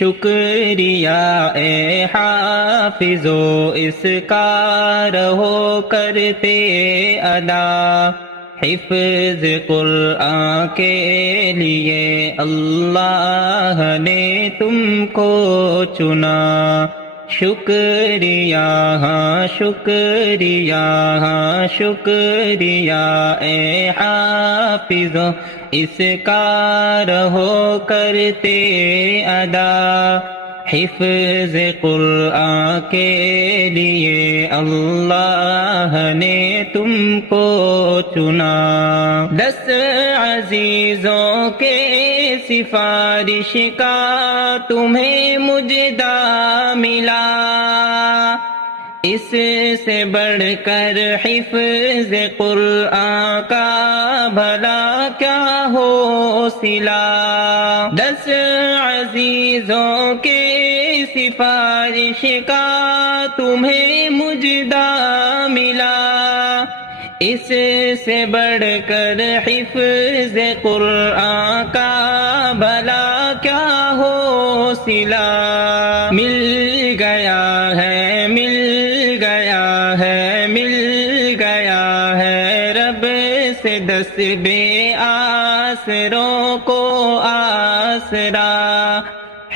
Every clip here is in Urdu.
شکریہ اے حافظو اس کا رہو کرتے ادا، حفظ قرآن کے لیے اللہ نے تم کو چنا۔ شکریہ ہاں شکریہ ہاں شکریہ اے حافظو اس کا رہو کرتے ادا، حفظ قرآن کے لیے اللہ نے تم کو چنا۔ 10 عزیزوں کے سفارش کا تمہیں مجدہ ملا، اس سے بڑھ کر حفظ قرآن کا بھلا کیا ہو صلہ۔ 10 عزیزوں کے سفارش کا تمہیں مجدہ ملا، اس سے بڑھ کر حفظ قرآن کا بھلا کیا ہو صلہ۔ مل گیا ہے مل گیا ہے مل گیا ہے رب سے 10 بے آسروں کو آسرا،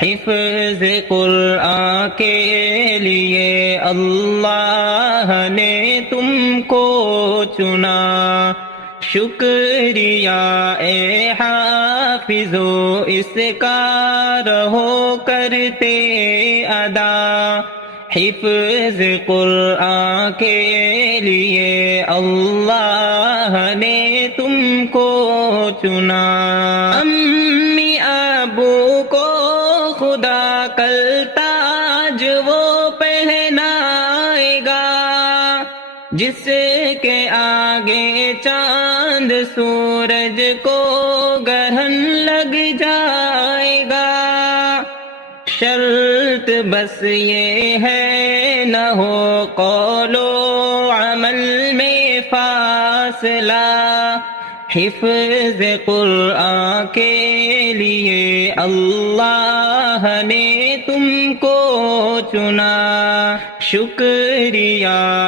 حفظ قرآن کے لیے اللہ نے تم کو چنا۔ شکریہ اے حافظو اس کا رہو کرتے ادا، حفظ قرآن کے لیے اللہ نے تم کو چنا۔ امی ابو کو خدا کل تاج وہ پہنائے گا جس کے آگے چاند سورج کو گرہن لگ جائے گا۔ شرط بس یہ ہے نہ ہو قول و عمل میں فاصلہ، حفظ قرآن کے لیے اللہ نے تم کو چنا۔ شکریہ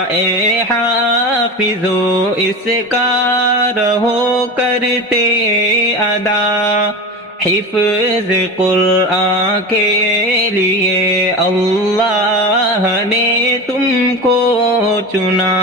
اے حافظو اس کا رہو کرتے ادا، حفظ قرآن کے لیے اللہ نے تم کو چنا۔